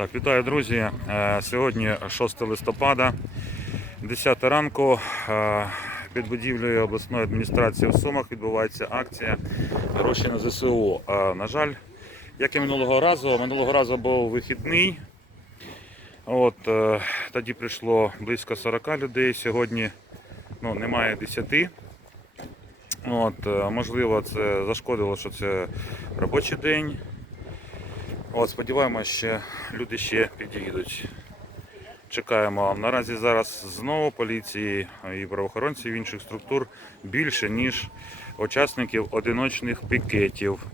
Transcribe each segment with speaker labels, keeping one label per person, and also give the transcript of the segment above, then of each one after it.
Speaker 1: Так, вітаю, друзі. Е, Сьогодні 6 листопада, 10 ранку. Е, Під будівлею обласної адміністрації в Сумах відбувається акція Гроші на ЗСУ. Е, На жаль, як і минулого разу, минулого разу був вихідний. От, тоді прийшло близько 40 людей. Сьогодні ну, немає 10. От, можливо, це зашкодило, що це робочий день. От, сподіваємося, що люди ще підійдуть. Чекаємо. Наразі зараз знову поліції і правоохоронців інших структур більше, ніж учасників одиночних пікетів.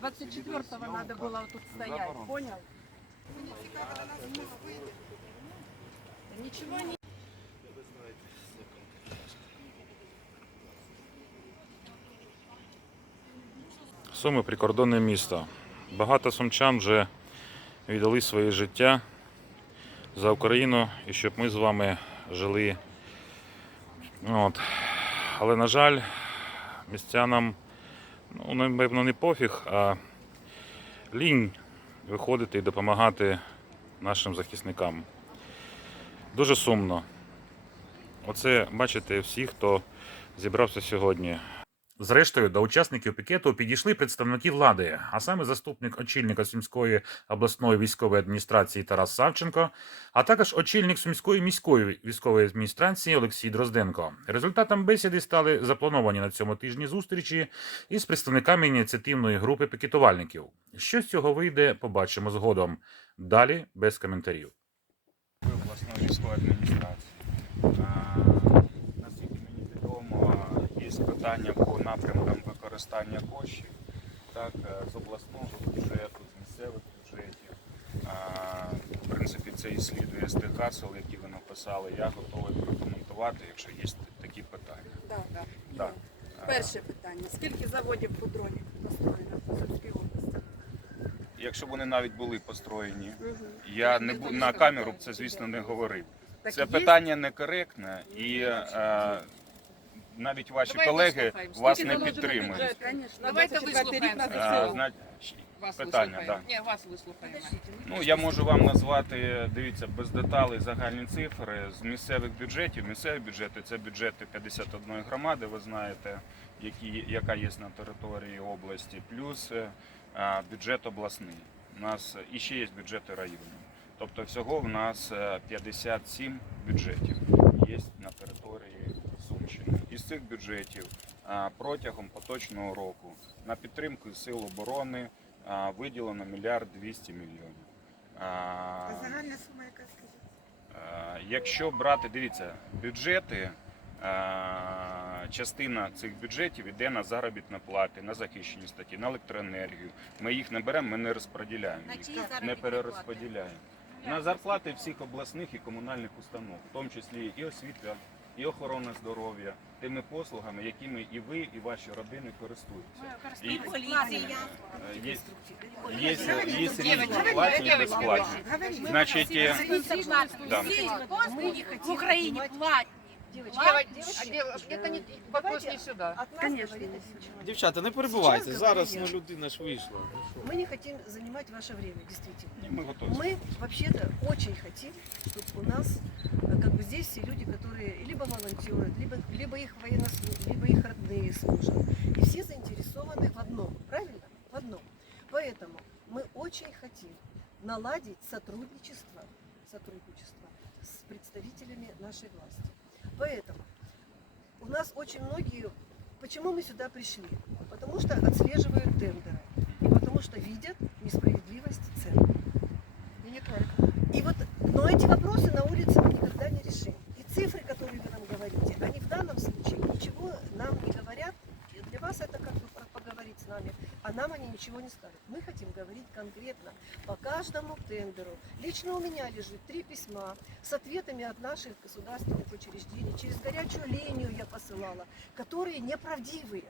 Speaker 2: 24-го надо было вот тут стоять, понял? Ничего не...
Speaker 1: Суми прикордонне місто. Багато сумчан вже віддали своє життя за Україну і щоб ми з вами жили. От. Але, на жаль, містянам, ну, напевно, не пофіг, а лінь виходити і допомагати нашим захисникам. Дуже сумно. Оце бачите всі, хто зібрався сьогодні. Зрештою, до учасників пікету підійшли представники влади, а саме заступник очільника Сумської обласної військової адміністрації Тарас Савченко, а також очільник Сумської міської військової адміністрації Олексій Дрозденко. Результатом бесіди стали заплановані на цьому тижні зустрічі із представниками ініціативної групи пікетувальників. Що з цього вийде, побачимо згодом. Далі без коментарів.
Speaker 3: обласної військової адміністрації. А, Наскільки мені відомо, є питання по напрямкам використання коштів так, е, з обласного бюджету, з місцевих бюджетів. В принципі, це і слідує з тих гасел, які ви написали. Я готовий прокоментувати, якщо є такі питання.
Speaker 2: Да, да.
Speaker 3: Так.
Speaker 2: Перше питання. Скільки заводів по дроні построєно в Сумській області?
Speaker 3: Якщо вони навіть були построєні,
Speaker 2: Мгм.
Speaker 3: я не бу- на камеру б це, звісно, не говорив.
Speaker 2: Так
Speaker 3: Це
Speaker 2: є?
Speaker 3: питання некоректне і е, навіть ваші
Speaker 4: Давайте
Speaker 3: колеги
Speaker 4: вислухаємо.
Speaker 3: вас
Speaker 4: Скільки
Speaker 3: не підтримують.
Speaker 2: Конечно.
Speaker 4: Давайте вислухаємо.
Speaker 3: А, зна-
Speaker 4: Вас
Speaker 3: Питання,
Speaker 4: вислухаємо.
Speaker 3: да.
Speaker 4: Ні, вас вислухаємо.
Speaker 3: Ну я можу вам назвати, дивіться, без деталей загальні цифри з місцевих бюджетів. Місцеві бюджети це бюджети 51 громади, ви знаєте, які, яка є на території області, плюс е, а, бюджет обласний. У нас і ще є бюджети районів. Тобто всього в нас е, 57 бюджетів є на території Сумщини. Із цих бюджетів протягом поточного року на підтримку сил оборони виділено мільярд 200 мільйонів. А,
Speaker 5: загальна сума яка скажіть?
Speaker 3: Якщо брати, дивіться, бюджети, частина цих бюджетів йде на заробітні плати, на захищені статті, на електроенергію. Ми їх не беремо, ми не розподіляємо їх, не перерозподіляємо. На зарплати всіх обласних і комунальних установ, в тому числі і освіта, і охорона здоров'я, тими послугами, якими і ви, і ваші родини користуєтеся. І,
Speaker 4: поліція.
Speaker 3: е, Є, є, є різні платні і безплатні.
Speaker 5: Говоріть.
Speaker 3: Значить, е, да.
Speaker 4: Мы в Украине платят. Это не вопрос не сюда.
Speaker 5: От нас
Speaker 2: Конечно.
Speaker 5: говорите ничего.
Speaker 6: Дівчата, не перебувайте.
Speaker 5: Сейчас
Speaker 6: Зараз ну,
Speaker 5: говорили.
Speaker 6: людина ж вийшла. Ну, що?
Speaker 5: Мы не хотим занимать ваше время, действительно.
Speaker 3: ми готові.
Speaker 5: Мы вообще-то очень хотим, чтобы у нас, э, как бы здесь все люди, которые либо волонтеры, либо, либо их военнослужащие, либо их родные служат. И все заинтересованы в одном, правильно? В одном. Поэтому мы очень хотим наладить сотрудничество, сотрудничество с представителями нашей власти. Поэтому у нас очень многие... Почему мы сюда пришли? Потому что отслеживают тендеры. И потому что видят несправедливость цен.
Speaker 4: И не только.
Speaker 5: И вот, но эти вопросы на улице мы никогда не решим. И цифры, которые вы нам говорите, они в данном случае ничего нам не говорят. Для вас это как бы поговорить с нами, а нам они ничего не скажут. Мы хотим говорить конкретно по каждому тендеру. Лично у меня лежит три письма с ответами от наших государственных учреждений. Через горячую линию я посылала, которые неправдивые.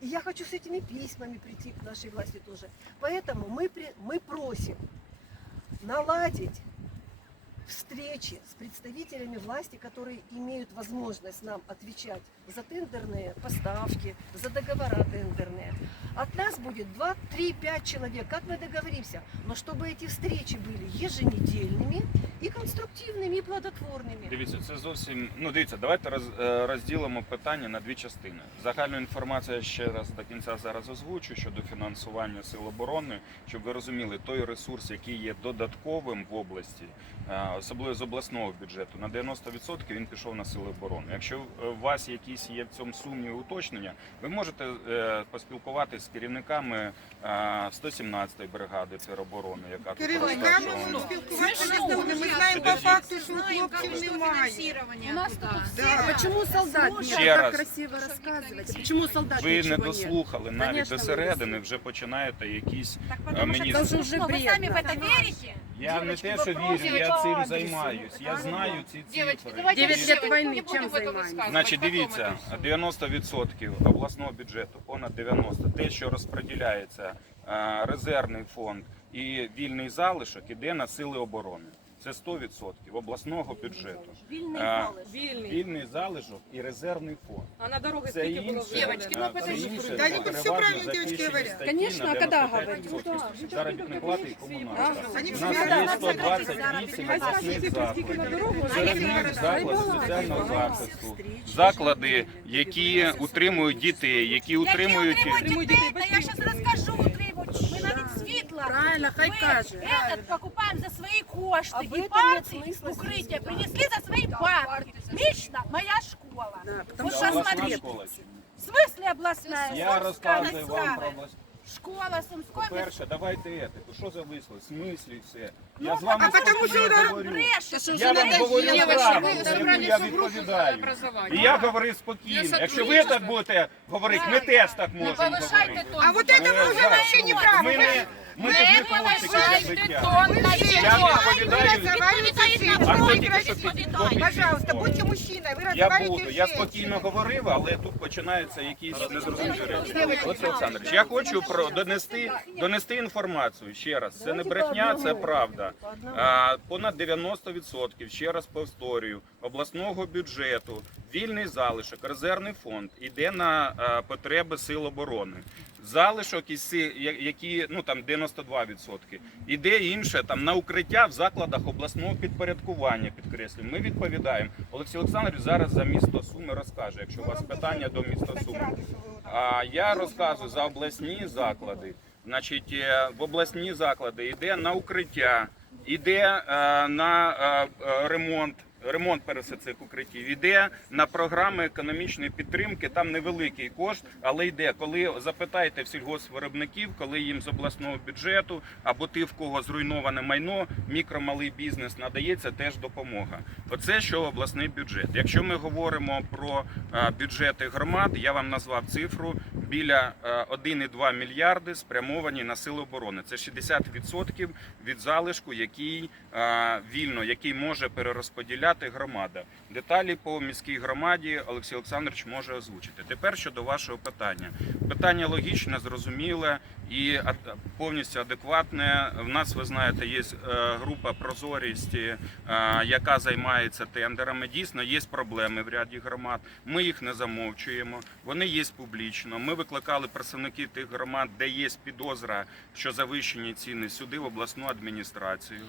Speaker 5: И я хочу с этими письмами прийти к нашей власти тоже. Поэтому мы, при- мы просим наладить встречи с представителями власти, которые имеют возможность нам отвечать за тендерные поставки, за договора тендерные. От нас будет 2, 3, 5 человек. Как мы договоримся? Но чтобы эти встречи были еженедельными и конструктивными, и плодотворными.
Speaker 3: Дивіться, це зовсім. Ну дивіться, давайте роз, е, розділимо питання на дві частини. Загальну інформацію ще раз до кінця зараз озвучу щодо фінансування сил оборони, щоб ви розуміли той ресурс, який є додатковим в області, е, особливо з обласного бюджету, на 90% він пішов на сили оборони. Якщо е, у вас якісь є в цьому сумніви уточнення, ви можете поспілкуватися з керівниками е, 117-ї бригади тероборони, яка
Speaker 7: Керівниками ми спілкуватися Ми знаємо по факту, що хлопців немає.
Speaker 4: У нас тут
Speaker 7: Да.
Speaker 2: Почему солдат нет?
Speaker 3: Ще раз.
Speaker 2: Так красиво рассказываете. Почему солдат
Speaker 3: Ви не
Speaker 2: ничего нет?
Speaker 3: дослухали навіть
Speaker 2: Конечно,
Speaker 3: до
Speaker 2: ви
Speaker 3: середини, вже починаєте якісь.
Speaker 4: Так
Speaker 3: А,
Speaker 4: потому
Speaker 3: мені
Speaker 4: что
Speaker 2: Це вже
Speaker 4: ну, вы
Speaker 2: бред,
Speaker 4: сами в
Speaker 2: да.
Speaker 4: это верите?
Speaker 3: Я не те, що
Speaker 2: вопрос
Speaker 3: вірю, я
Speaker 2: по
Speaker 3: цим
Speaker 2: адресу.
Speaker 3: займаюсь. Я знаю ці
Speaker 4: Девочки,
Speaker 3: цифри.
Speaker 4: давайте
Speaker 2: Девять
Speaker 4: не
Speaker 2: лет
Speaker 4: будем
Speaker 2: войны,
Speaker 4: об этом
Speaker 2: чем
Speaker 4: рассказывать.
Speaker 2: занимаетесь?
Speaker 3: Значить,
Speaker 4: Потом
Speaker 3: дивіться,
Speaker 4: это всё.
Speaker 3: 90% обласного бюджету, понад 90%, те, що розподіляється е, резервний фонд і вільний залишок, іде на сили оборони. Це 100% обласного бюджету.
Speaker 5: Вільний залишок.
Speaker 2: Вильный.
Speaker 3: Вільний залишок і резервний фонд.
Speaker 2: А на дороге
Speaker 3: Це
Speaker 2: сколько было
Speaker 3: інше,
Speaker 4: Девочки, ну,
Speaker 3: е, це
Speaker 4: подожди.
Speaker 3: інше,
Speaker 7: Да, они все правильно, девочки, говорят.
Speaker 2: Конечно,
Speaker 3: на
Speaker 2: а когда
Speaker 3: 95%.
Speaker 2: говорить? Да.
Speaker 3: Заробітні плати і комунальні.
Speaker 7: Они
Speaker 3: У нас є 128 обласних закладів. Заклади соціального захисту, заклади, які утримують дітей, які утримують
Speaker 4: Утримують дітей, та я зараз розкажу, утримують. Ми навіть світла.
Speaker 2: Правильно, хай
Speaker 4: Ми
Speaker 2: каже.
Speaker 4: этот покупаем за свои кошты.
Speaker 5: Об
Speaker 4: и
Speaker 5: этом
Speaker 4: партии
Speaker 5: нет смысла
Speaker 4: укрытие
Speaker 5: здесь
Speaker 4: принесли за свои бабки. Лично моя школа.
Speaker 2: Да, потому
Speaker 4: Ну,
Speaker 2: что
Speaker 4: что
Speaker 3: обласна
Speaker 4: смотри,
Speaker 3: школа.
Speaker 4: в смысле областная?
Speaker 3: Я
Speaker 4: Сумская
Speaker 3: розказую вам
Speaker 4: национальная.
Speaker 3: про область.
Speaker 4: Школа Сумской.
Speaker 3: По-перше, давайте етику. Що зависло? В смислі все?
Speaker 4: Ну,
Speaker 3: Я з вами
Speaker 7: а потому
Speaker 3: спокійно
Speaker 7: що, да,
Speaker 3: говорю.
Speaker 4: Брешет.
Speaker 3: Я вам говорю
Speaker 2: Девочки,
Speaker 3: правду,
Speaker 2: ви
Speaker 3: за яку
Speaker 2: забрали
Speaker 3: я
Speaker 2: всю групу
Speaker 3: відповідаю.
Speaker 2: образования.
Speaker 3: І я говорю спокійно. Якщо ви так будете говорити, ми теж так можемо говорити.
Speaker 7: А вот это вы уже вообще не правы.
Speaker 3: Ми не ми для життя.
Speaker 4: на
Speaker 3: Я відповідаю. А хто тільки що під-
Speaker 7: Пожалуйста, будьте мужчиной, вы
Speaker 3: Я буду, я спокійно говорив, але тут починаються якісь незрозумілі речі. Олександрович, я хочу про донести, донести інформацію ще раз. Це не брехня, це правда. А, понад 90%, ще раз повторюю, обласного бюджету, вільний залишок, резервний фонд іде на а, потреби сил оборони. Залишок із які ну там 92%. Іде інше там на укриття в закладах обласного підпорядкування. Підкреслюю. Ми відповідаємо. Олексій Олександрович зараз за місто Суми розкаже, якщо у вас питання до міста Суми. А я розказую за обласні заклади. Значить, е, в обласні заклади йде на укриття, йде е, на е, ремонт. Ремонт пересе цих укриттів іде на програми економічної підтримки. Там невеликий кошт, але йде. Коли запитаєте в сільгоспвиробників, коли їм з обласного бюджету або ти в кого зруйноване майно, мікромалий бізнес надається теж допомога. Оце що обласний бюджет. Якщо ми говоримо про е, бюджети громад, я вам назвав цифру біля е, 1,2 мільярди спрямовані на сили оборони. Це 60% від залишку, який е, вільно, який може перерозподіляти громада. Деталі по міській громаді Олексій Олександрович може озвучити. Тепер щодо вашого питання. Питання логічне, зрозуміле і повністю адекватне. В нас, ви знаєте, є е, група прозорість, е, яка займається тендерами. Дійсно, є проблеми в ряді громад. Ми їх не замовчуємо. Вони є публічно. Ми викликали представників тих громад, де є підозра, що завищені ціни сюди в обласну адміністрацію.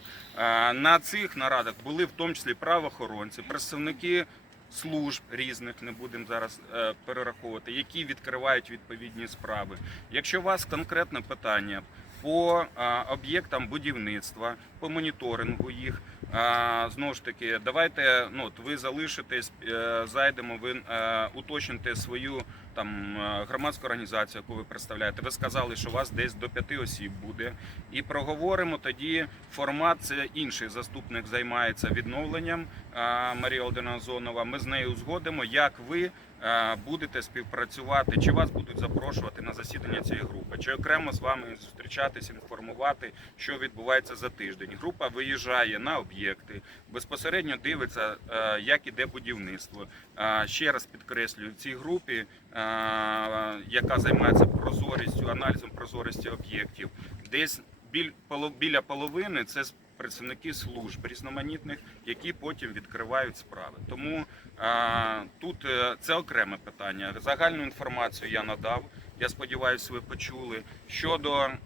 Speaker 3: На цих нарадах були в тому числі правоохоронці, представники служб різних, не будемо зараз е, перераховувати, які відкривають відповідні справи. Якщо у вас конкретне питання по об'єктам будівництва, по моніторингу їх, знову ж таки, давайте ну, от ви залишитесь, е, зайдемо, ви е, уточните свою там е, громадську організацію, яку ви представляєте. Ви сказали, що у вас десь до п'яти осіб буде. І проговоримо тоді формат. Це інший заступник займається відновленням Марія Олдина Озонова. Ми з нею узгодимо, як ви будете співпрацювати, чи вас будуть запрошувати на засідання цієї групи, чи окремо з вами зустрічатись, інформувати, що відбувається за тиждень. Група виїжджає на об'єкти, безпосередньо дивиться, е, як іде будівництво. Е, Ще раз підкреслюю, в цій групі, е, яка займається прозорістю, аналізом прозорості об'єктів, десь біля половини це працівники служб різноманітних, які потім відкривають справи. Тому а, тут е, це окреме питання. Загальну інформацію я надав. Я сподіваюся, ви почули. Щодо е,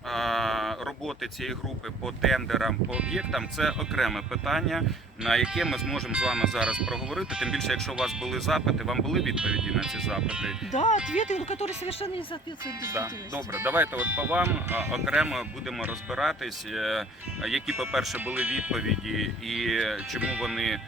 Speaker 3: роботи цієї групи по тендерам, по об'єктам, це окреме питання, на яке ми зможемо з вами зараз проговорити. Тим більше, якщо у вас були запити, вам були відповіді на ці запити.
Speaker 5: Да, ответы, ну, которые совершенно не соответствуют
Speaker 3: Да,
Speaker 5: действительности.
Speaker 3: добре, давайте от по вам а, окремо будемо розбиратись, е, які, по-перше, були відповіді, і чому вони,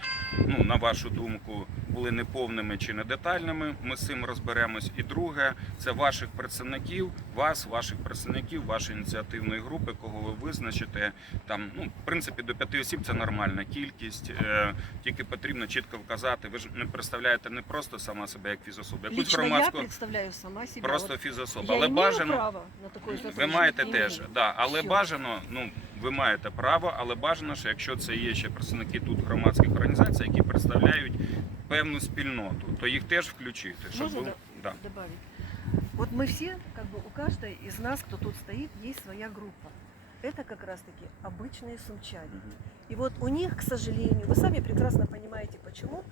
Speaker 3: ну на вашу думку, були неповними чи недетальними. Ми з цим розберемось. І друге, це ваших представників, вас, ваших представників, вашої ініціативної групи, кого ви визначите. Там, ну, в принципі, до п'яти осіб це нормальна кількість е, Тільки потрібно чітко вказати. Ви ж не представляєте не просто сама себе як фізособу, якусь
Speaker 5: Лично я
Speaker 3: громадську.
Speaker 5: представляю сама себя.
Speaker 3: Просто
Speaker 5: Вот
Speaker 3: фізособа,
Speaker 5: я
Speaker 3: але
Speaker 5: имею
Speaker 3: бажано
Speaker 5: право на такое
Speaker 3: ви
Speaker 5: сотрудничество?
Speaker 3: маєте теж,
Speaker 5: Имею.
Speaker 3: да, але
Speaker 5: Всё.
Speaker 3: бажано, ну ви маєте право, але бажано, що якщо це є ще представники тут громадських організацій, які представляють певну спільноту, то їх теж включити, щоб
Speaker 5: Можна
Speaker 3: був да.
Speaker 5: добавить? Вот мы все, как бы у каждой из нас, кто тут стоит, есть своя группа. Это как раз-таки обычные сумчане. И вот у них, к сожалению, вы сами прекрасно понимаете, почему,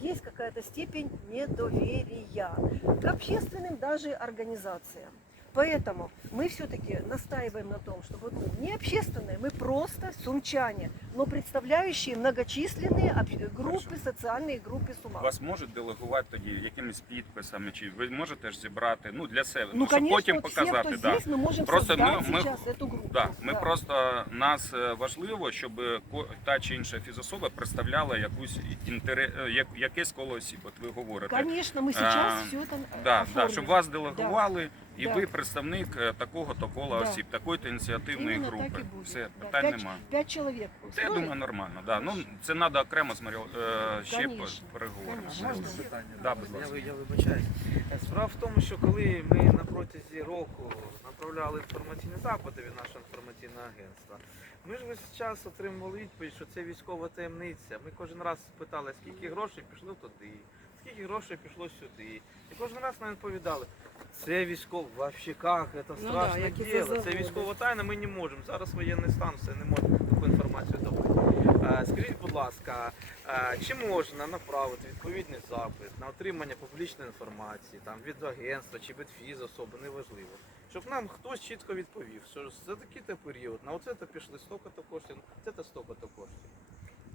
Speaker 5: есть какая-то степень недоверия к общественным даже организациям. Поэтому мы все-таки настаиваем на том, что вот мы не общественные, мы просто сумчане, но представляющие многочисленные об- группы, социальные группы сумов.
Speaker 3: Вас можуть делегувати тоді якимись підписами, чи ви можете ж зібрати ну для себе,
Speaker 5: Ну,
Speaker 3: щоб
Speaker 5: конечно,
Speaker 3: потім
Speaker 5: вот все,
Speaker 3: показати.
Speaker 5: кто
Speaker 3: да.
Speaker 5: здесь, мы можем
Speaker 3: Просто
Speaker 5: создать
Speaker 3: мы- мы-
Speaker 5: сейчас эту группу.
Speaker 3: Да, ми
Speaker 5: Да.
Speaker 3: просто нас е, важливо, щоб ко- та чи інша фізособа представляла якусь інтере... е, як, якесь коло осіб. От ви говорите.
Speaker 5: Конечно, мы сейчас
Speaker 3: А,
Speaker 5: все это
Speaker 3: Да, да,
Speaker 5: оформим.
Speaker 3: щоб вас делегували, і
Speaker 5: Да.
Speaker 3: ви представник е, такого-то кола
Speaker 5: Да.
Speaker 3: осіб, такої-то ініціативної
Speaker 5: Именно так
Speaker 3: групи.
Speaker 5: и будет.
Speaker 3: Все,
Speaker 5: Да,
Speaker 3: питань
Speaker 5: п'ять-
Speaker 3: нема.
Speaker 5: Пять человек.
Speaker 3: Це я думаю нормально. Да. Ну це треба окремо з Маріо е, ще
Speaker 5: Конечно,
Speaker 3: переговорити.
Speaker 6: Можна питання?
Speaker 3: Да, будь
Speaker 6: я,
Speaker 3: ласка.
Speaker 6: ви- я вибачаюсь. Е, Справа в тому, що коли ми на протязі року направляли інформаційні запити від нашого інформаційного агентства, ми ж весь час отримували відповідь, що це військова таємниця. Ми кожен раз питали, скільки грошей пішло туди, скільки грошей пішло сюди. І кожен раз нам відповідали, це військово, вообще як, це
Speaker 2: Ну
Speaker 6: страшне
Speaker 2: да,
Speaker 6: діло, це військова тайна, ми не можемо. Зараз воєнний стан, все не можемо таку інформацію давати. Скажіть, будь ласка, чи можна направити відповідний запит на отримання публічної інформації там від агентства чи від фізособи, неважливо, щоб нам хтось чітко відповів, що за такий-то період на оце то пішли столько-то коштів, це то столько-то коштів.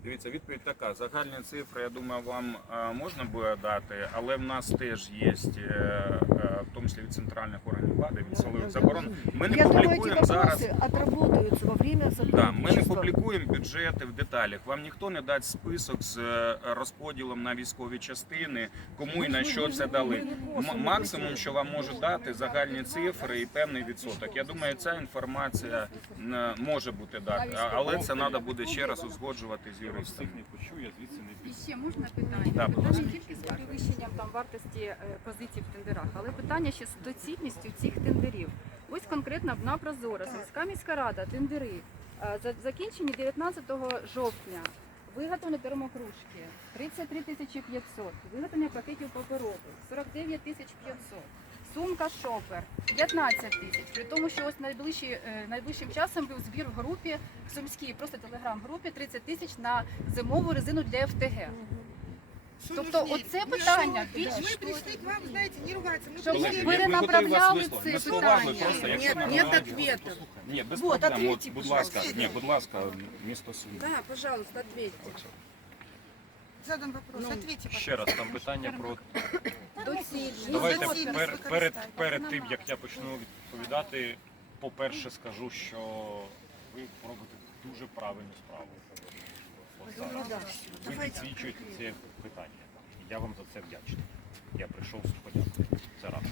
Speaker 3: Дивіться, відповідь така. Загальні цифри, я думаю, вам е, можна буде дати, але в нас теж є, е, е, в тому числі від центральних органів влади, від силових заборон. Ми не
Speaker 5: Я думаю,
Speaker 3: публікуємо зараз.
Speaker 5: во время
Speaker 3: Да, ми не публікуємо бюджети в деталях. Вам ніхто не дасть список з розподілом на військові частини, кому і на що це дали. Максимум, що вам можуть дати, загальні цифри і певний відсоток. Я думаю, ця інформація може бути дата, але це треба буде ще раз узгоджувати з юристами.
Speaker 4: І ще можна питання?
Speaker 3: Да,
Speaker 4: питання не тільки з перевищенням там вартості е, позицій в тендерах, але питання ще з доцільністю цих тендерів. Ось конкретно на Прозоро, сільська міська рада, тендери е, закінчені 19 жовтня. Виготовлені термокружки 33 тисячі 500, виготовлення пакетів паперових 49 тисяч 500, сумка шопер 15 тисяч. При тому, що ось найближчі, е, найближчим часом був збір в групі, в Сумській просто телеграм-групі 30 тисяч на зимову резину для ФТГ. Тобто оце питання більш
Speaker 7: Мы пришли к вам, знаете, не ругаться. Мы
Speaker 4: Щоб
Speaker 3: Колеги,
Speaker 7: пришли-
Speaker 3: ми готові
Speaker 4: перенаправляли
Speaker 3: вас вислухати.
Speaker 4: це
Speaker 3: Не
Speaker 4: питання.
Speaker 3: просто, якщо
Speaker 7: Нет,
Speaker 3: ми
Speaker 7: нет ответов.
Speaker 3: Ні, без
Speaker 5: Вот,
Speaker 3: проблем. От,
Speaker 5: ответьте,
Speaker 3: будь ласка,
Speaker 7: пожалуйста.
Speaker 3: ні, будь ласка, місто Суми.
Speaker 2: Да, пожалуйста, ответьте.
Speaker 7: Задан вопрос,
Speaker 2: Ну,
Speaker 7: ответьте,
Speaker 8: Ще раз там питання про
Speaker 4: доцільність.
Speaker 8: давайте
Speaker 7: доцільність
Speaker 8: пер,
Speaker 7: використання.
Speaker 8: перед, перед тим як я почну відповідати, по-перше, скажу, що ви робите дуже правильну справу. От зараз. Ви підсвічуєте це питання. Я вам за це вдячний. Я прийшов з подякою. Це раз.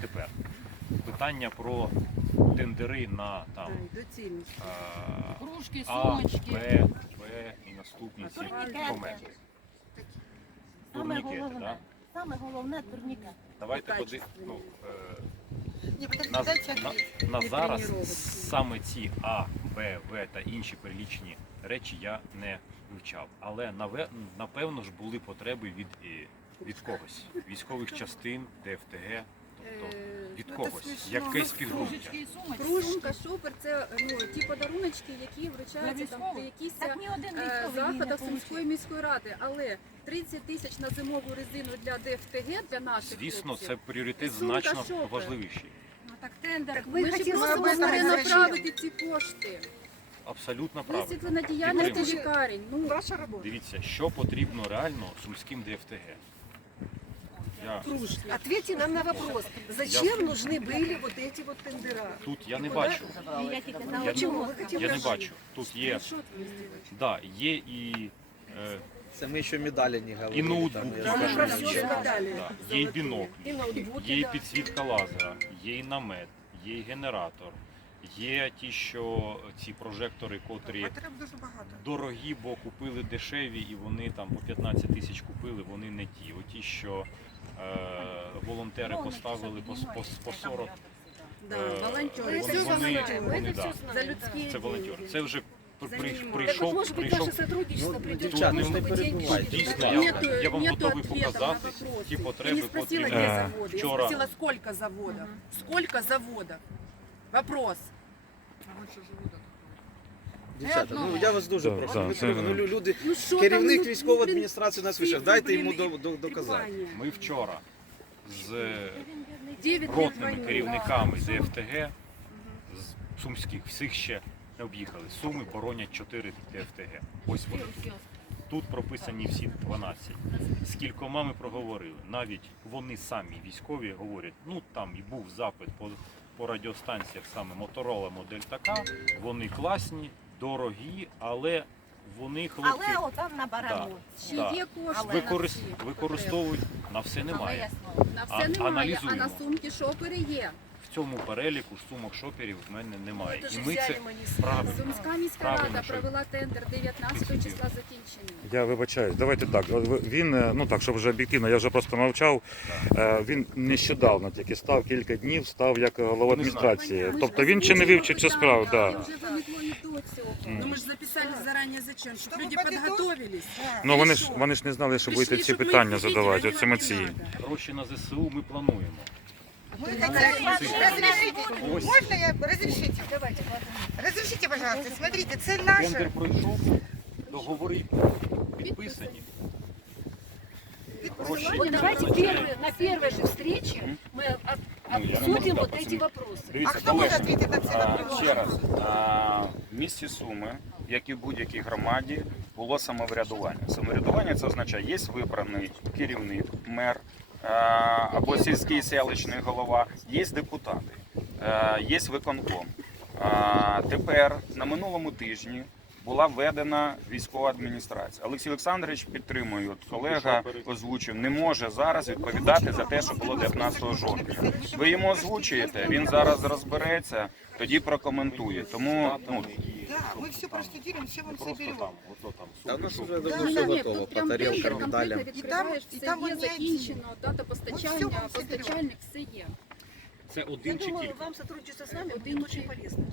Speaker 8: Тепер питання про тендери на там
Speaker 2: доцільність.
Speaker 8: е,
Speaker 4: Кружки,
Speaker 8: А,
Speaker 4: сумочки.
Speaker 8: Б, Б і наступні ці
Speaker 2: Турнікети.
Speaker 8: Турнікети, так?
Speaker 9: Саме головне турнікет.
Speaker 8: Давайте ходи. Ну, е, на, на, на зараз саме ці А, Б, В та інші перелічені речі я не вивчав. Але наве- напевно ж були потреби від, е, від когось. Військових частин, ДФТГ. Тобто
Speaker 2: Е,
Speaker 8: від когось, якесь підґрунтя.
Speaker 4: Сумка, шопер це ну, ті подаруночки, які вручаються там при якихось
Speaker 9: Так ні один
Speaker 4: е,
Speaker 9: військовий не
Speaker 4: заходах. Сумської міської ради. Але 30 тисяч на зимову резину для ДФТГ, для наших
Speaker 8: Звісно,
Speaker 4: хлопців,
Speaker 8: це пріоритет
Speaker 4: Сумка,
Speaker 8: значно
Speaker 4: шопер.
Speaker 8: важливіший.
Speaker 9: Ну так тендер.
Speaker 4: Ми ж
Speaker 5: хотіли
Speaker 4: просимо перенаправити ці кошти.
Speaker 8: Абсолютно правильно.
Speaker 4: Висвітлена діяльність
Speaker 8: Підтримую.
Speaker 4: лікарень. Ну,
Speaker 5: Ваша работа.
Speaker 8: Дивіться, що потрібно реально сумським ДФТГ. Я,
Speaker 5: Ответьте нам на вопрос. Зачем нужны были вот эти вот тендера?
Speaker 8: тут я не бачу.
Speaker 9: Я тільки за
Speaker 8: Я,
Speaker 5: Почему? Вы хотите
Speaker 8: я не бачу. Тут є, да, є і, е,
Speaker 6: Це ми ще медалі не говорили.
Speaker 8: і ноутбук,
Speaker 6: там, я
Speaker 5: Там
Speaker 6: знаю,
Speaker 5: про
Speaker 6: що
Speaker 5: все
Speaker 6: є.
Speaker 5: сказали.
Speaker 8: да, є і бінокль,
Speaker 5: И ноутбуки,
Speaker 8: є і
Speaker 5: да.
Speaker 8: підсвітка лазера, є і намет, є і генератор, є ті, що ці прожектори, котрі
Speaker 7: Потреб дуже багато.
Speaker 8: дорогі, бо купили дешеві, і вони там по 15 тисяч купили, вони не ті. Оті, що е, волонтери поставили по, по, по 40.
Speaker 2: Да,
Speaker 8: е,
Speaker 2: волонтери.
Speaker 8: Вони,
Speaker 4: Це все
Speaker 8: вони,
Speaker 4: знаємо,
Speaker 8: вони,
Speaker 4: ми
Speaker 8: да.
Speaker 4: це За людські
Speaker 8: Це волонтери. Це вже при- при-
Speaker 2: Занимаем.
Speaker 8: прийшов,
Speaker 5: Так вот, может быть,
Speaker 8: прийшов
Speaker 5: наше сотрудничество
Speaker 6: Ну,
Speaker 5: придет
Speaker 6: девчата,
Speaker 5: к тому,
Speaker 6: ну, не
Speaker 5: чтобы деньги
Speaker 6: перебивайте.
Speaker 5: шли.
Speaker 8: Дійсно,
Speaker 2: Нету,
Speaker 8: я, я вам
Speaker 2: нету
Speaker 8: готовий
Speaker 2: ответа
Speaker 8: показати
Speaker 2: на вопросы.
Speaker 8: ті
Speaker 2: Я
Speaker 8: потреби,
Speaker 2: не спросила,
Speaker 8: котрі
Speaker 2: где
Speaker 1: Э,
Speaker 2: заводы. Я
Speaker 8: вчора.
Speaker 2: спросила, сколько заводов. Сколько заводов? Вопрос.
Speaker 6: Дівчата, ну я вас дуже
Speaker 1: Да,
Speaker 6: прошу.
Speaker 1: це-
Speaker 6: ну, люди,
Speaker 2: Ну що
Speaker 6: керівник
Speaker 2: там, ну,
Speaker 6: військової
Speaker 2: блін,
Speaker 6: адміністрації нас вийшов. Дайте йому до- до- доказати.
Speaker 8: Ми вчора з ротними керівниками ДФТГ з сумських всіх ще не об'їхали. Суми боронять 4 ДФТГ. Ось вони тут. Тут прописані всі 12. З кількома ми проговорили. Навіть вони самі військові говорять, ну там і був запит по, по радіостанціях саме Моторола модель така. Вони класні, дорогі, але вони хлопці
Speaker 9: Але отам на барану.
Speaker 4: Чи
Speaker 8: Так.
Speaker 4: є кошти
Speaker 9: Але
Speaker 4: на всі
Speaker 8: використовують на все немає.
Speaker 4: На
Speaker 8: А-
Speaker 4: все немає, а
Speaker 8: аналізуємо.
Speaker 4: на сумки шопери є.
Speaker 8: В цьому переліку сумок шоперів в мене немає. І ми це
Speaker 5: мы не с-
Speaker 8: правильно.
Speaker 4: Сумська міська
Speaker 8: Правильно,
Speaker 4: рада
Speaker 8: що-
Speaker 4: провела тендер 19 числа закінчений.
Speaker 1: Я вибачаюсь, давайте так. Він, е, ну так, щоб вже об'єктивно, я вже просто мовчав. Е, Він нещодавно тільки став кілька днів, став як голова
Speaker 8: Вони
Speaker 1: адміністрації. Тобто він ще не вивчив цю справу.
Speaker 4: але
Speaker 1: Да
Speaker 4: вже виникло і до цього.
Speaker 1: Мгм.
Speaker 2: Ну мы же записали заранее зачем, чтобы
Speaker 7: Чтобы
Speaker 2: люди
Speaker 7: подготовить.
Speaker 2: подготовились.
Speaker 1: Ну вони ж вони ж не знали, що будете
Speaker 2: Пришли,
Speaker 1: ці
Speaker 2: чтоб мы
Speaker 1: питання
Speaker 2: их видели,
Speaker 1: задавати,
Speaker 2: а
Speaker 1: оці
Speaker 2: нам не
Speaker 1: емоції.
Speaker 2: надо.
Speaker 8: гроші на ЗСУ ми плануємо.
Speaker 7: Вы хотите- Разрешите,
Speaker 8: Ось.
Speaker 7: можно я, разрешите?
Speaker 5: Давайте, Владимир.
Speaker 7: Разрешите, пожалуйста, смотрите, цель
Speaker 8: Тендер
Speaker 7: наша.
Speaker 8: пройшов, договори підписані. Гроші
Speaker 5: Вот давайте первые, на первой же встрече мы об-
Speaker 3: Ну, я не
Speaker 5: обсудим
Speaker 3: можу
Speaker 5: вот
Speaker 3: так
Speaker 5: эти вопросы.
Speaker 7: А
Speaker 3: Дивіться,
Speaker 7: кто может
Speaker 3: колеги,
Speaker 7: ответить на все
Speaker 3: а,
Speaker 7: вопросы?
Speaker 3: ще раз, а, в місті Суми, як і в будь-якій громаді, було самоврядування. Самоврядування це означає, є вибраний керівник, мер а, або сільський селищний голова, є депутати, а, є виконком. А, Тепер на минулому тижні була введена військова адміністрація. Олексій Олександрович підтримує, от колега озвучив, не може зараз відповідати за те, що було 19 жовтня. Ви йому озвучуєте, він зараз розбереться, тоді прокоментує. Тому ну,
Speaker 7: Да, мы все проштудируем, все вам соберем.
Speaker 8: там, там
Speaker 6: Та у нас вже давно
Speaker 7: Да,
Speaker 6: все
Speaker 7: да,
Speaker 6: готово, по тарілкам,
Speaker 4: конкретно
Speaker 6: медалям.
Speaker 4: відкриваєш,
Speaker 7: І
Speaker 4: все
Speaker 7: там
Speaker 4: є
Speaker 7: вони
Speaker 4: закінчено, дата постачання,
Speaker 7: все
Speaker 4: постачальник, все є.
Speaker 8: Це
Speaker 5: Я
Speaker 8: один чи
Speaker 5: думаю,
Speaker 8: кілька.
Speaker 5: вам сотрудничество с нами
Speaker 4: Один
Speaker 5: будет очень полезно.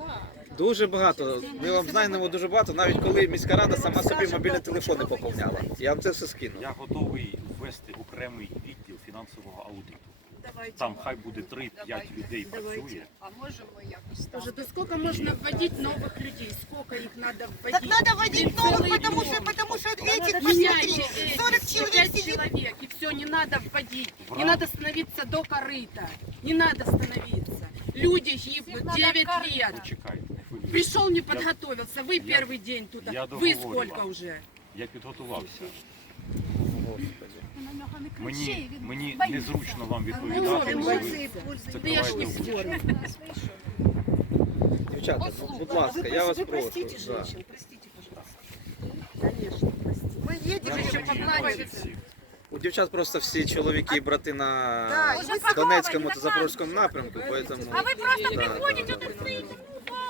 Speaker 6: Дуже багато. Ми вам знаємо дуже багато, навіть коли міська рада сама собі мобільні телефони поповняла. Я вам це все скину.
Speaker 8: Я готовий ввести окремий відділ фінансового аудиту.
Speaker 5: Давайте.
Speaker 8: Там хай буде 3-5 людей працює.
Speaker 4: А можемо якось так.
Speaker 2: Скажи, да сколько можно вводить новых людей? Сколько их надо
Speaker 7: Так
Speaker 2: вводить?
Speaker 7: надо вводить новых, потому что, потому что этих,
Speaker 2: Меняйте
Speaker 7: посмотри,
Speaker 2: этих,
Speaker 7: 40
Speaker 2: и
Speaker 7: человек сидит.
Speaker 2: человек, и все, не надо вводить. Не надо становиться до корыта. Не надо становиться. Люди гибнут 9 лет.
Speaker 8: Не хвилюйтесь.
Speaker 2: Пришел, не подготовился. Вы
Speaker 8: я-
Speaker 2: первый день тут.
Speaker 8: я
Speaker 2: Вы
Speaker 8: договорю
Speaker 2: сколько
Speaker 8: вам.
Speaker 2: уже?
Speaker 8: Я підготувався. Мені,
Speaker 9: він
Speaker 8: мені
Speaker 9: боїться.
Speaker 8: незручно вам
Speaker 2: Ну,
Speaker 8: відповідати. коли ви
Speaker 5: Эмоции, пользы.
Speaker 2: Да я ж не
Speaker 8: закриваєте
Speaker 2: спорю.
Speaker 6: Дівчата, ну, будь ласка, я вас
Speaker 5: Вы
Speaker 6: прошу.
Speaker 5: простите
Speaker 6: да.
Speaker 5: женщин, простите, пожалуйста.
Speaker 2: Конечно, прости.
Speaker 7: Мы едем,
Speaker 8: Я
Speaker 2: ще
Speaker 8: розумію
Speaker 2: поплаваєте.
Speaker 8: позиції.
Speaker 6: У дівчат просто всі чоловіки і брати на
Speaker 7: Да, и вы
Speaker 6: Донецькому та Запорізькому напрямку, поэтому...
Speaker 2: А вы
Speaker 6: просто приходите,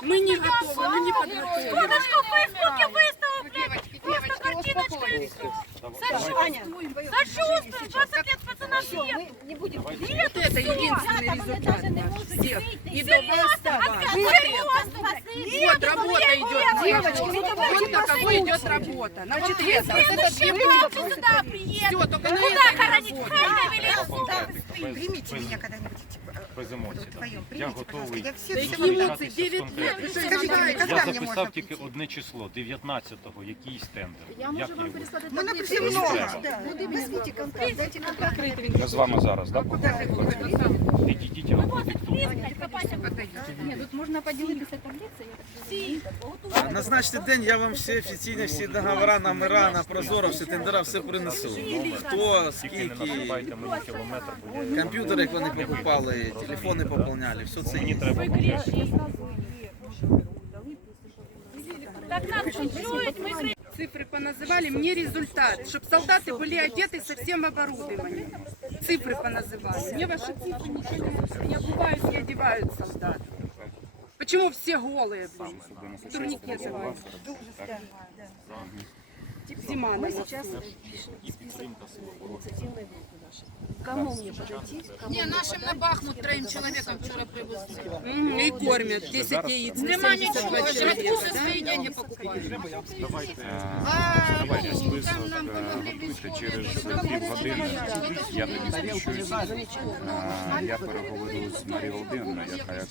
Speaker 2: Мы не готовы, мы не подготовлены.
Speaker 8: Ниночка
Speaker 5: и. Сочувствуем. 20 лет пацанов нет. Не будем.
Speaker 2: Нет, это единственный результат. И до вас Вот работа идет.
Speaker 5: Девочки, вот
Speaker 2: на кого идет работа. На вот это. Вот это Все, только на это
Speaker 9: Куда
Speaker 8: хоронить?
Speaker 7: Примите меня когда-нибудь.
Speaker 8: без емоцій.
Speaker 7: вдвоем.
Speaker 8: Я
Speaker 7: Примите, пожалуйста.
Speaker 8: готовий.
Speaker 7: Я все,
Speaker 2: Да
Speaker 7: все
Speaker 2: и
Speaker 7: вам
Speaker 2: эмоции,
Speaker 8: с
Speaker 2: 9 лет.
Speaker 8: конкретним.
Speaker 2: Вы что,
Speaker 7: Скажите,
Speaker 2: знаете?
Speaker 7: когда
Speaker 8: Я
Speaker 7: мне можно
Speaker 8: записав тільки
Speaker 7: прийти?
Speaker 8: одне число, 19-го, якийсь тендер.
Speaker 4: Я
Speaker 8: Як
Speaker 4: можу
Speaker 8: його?
Speaker 4: вам переслати
Speaker 7: Мы
Speaker 4: таблицю.
Speaker 7: напишем
Speaker 8: Не
Speaker 7: много.
Speaker 8: треба.
Speaker 5: Да,
Speaker 4: Ну,
Speaker 5: возьмите контакт, дайте контакт.
Speaker 3: Ми з вами зараз, да?
Speaker 8: Підійдіть, я вам продиктую.
Speaker 4: Ні, тут можна поділитися таблицею, я так розумію.
Speaker 6: Назначте день, я вам всі офіційні всі договори, номера, на прозоро, всі тендера, все принесу. Хто,
Speaker 8: Тільки не
Speaker 6: скільки,
Speaker 8: насипайте мені кілометр, бо я
Speaker 6: комп'ютери, як вони покупали, телефони поповняли, все це
Speaker 8: мені
Speaker 6: є.
Speaker 8: треба конкретно.
Speaker 9: Так нас чують, ми
Speaker 2: Цифры поназывали, мне результат, чтобы солдаты были одеты со всем оборудованием. Цифры поназывали. Мне ваши цифры ничего не нужны. Не обуваются и одевают солдат. Почему все голые, блин? Турникеты вам. Зима на
Speaker 5: Мы
Speaker 2: носу.
Speaker 5: сейчас пишем список инициативной группы нашей. Кому мне подойти? Кому
Speaker 2: Не,
Speaker 5: мне
Speaker 2: нашим на? Бахмут троим человеком вчера привезли. Мгм, И кормят 10 яиц на
Speaker 9: Нема
Speaker 2: 72
Speaker 9: нічого,
Speaker 2: человека.
Speaker 9: ресурси
Speaker 2: да?
Speaker 9: свої деньги покупають.
Speaker 2: А, ну, там нам помогли
Speaker 3: через
Speaker 2: військові.
Speaker 3: півгодини. Я тоді спущусь. Я переговорю з Марією Володимирівною, яка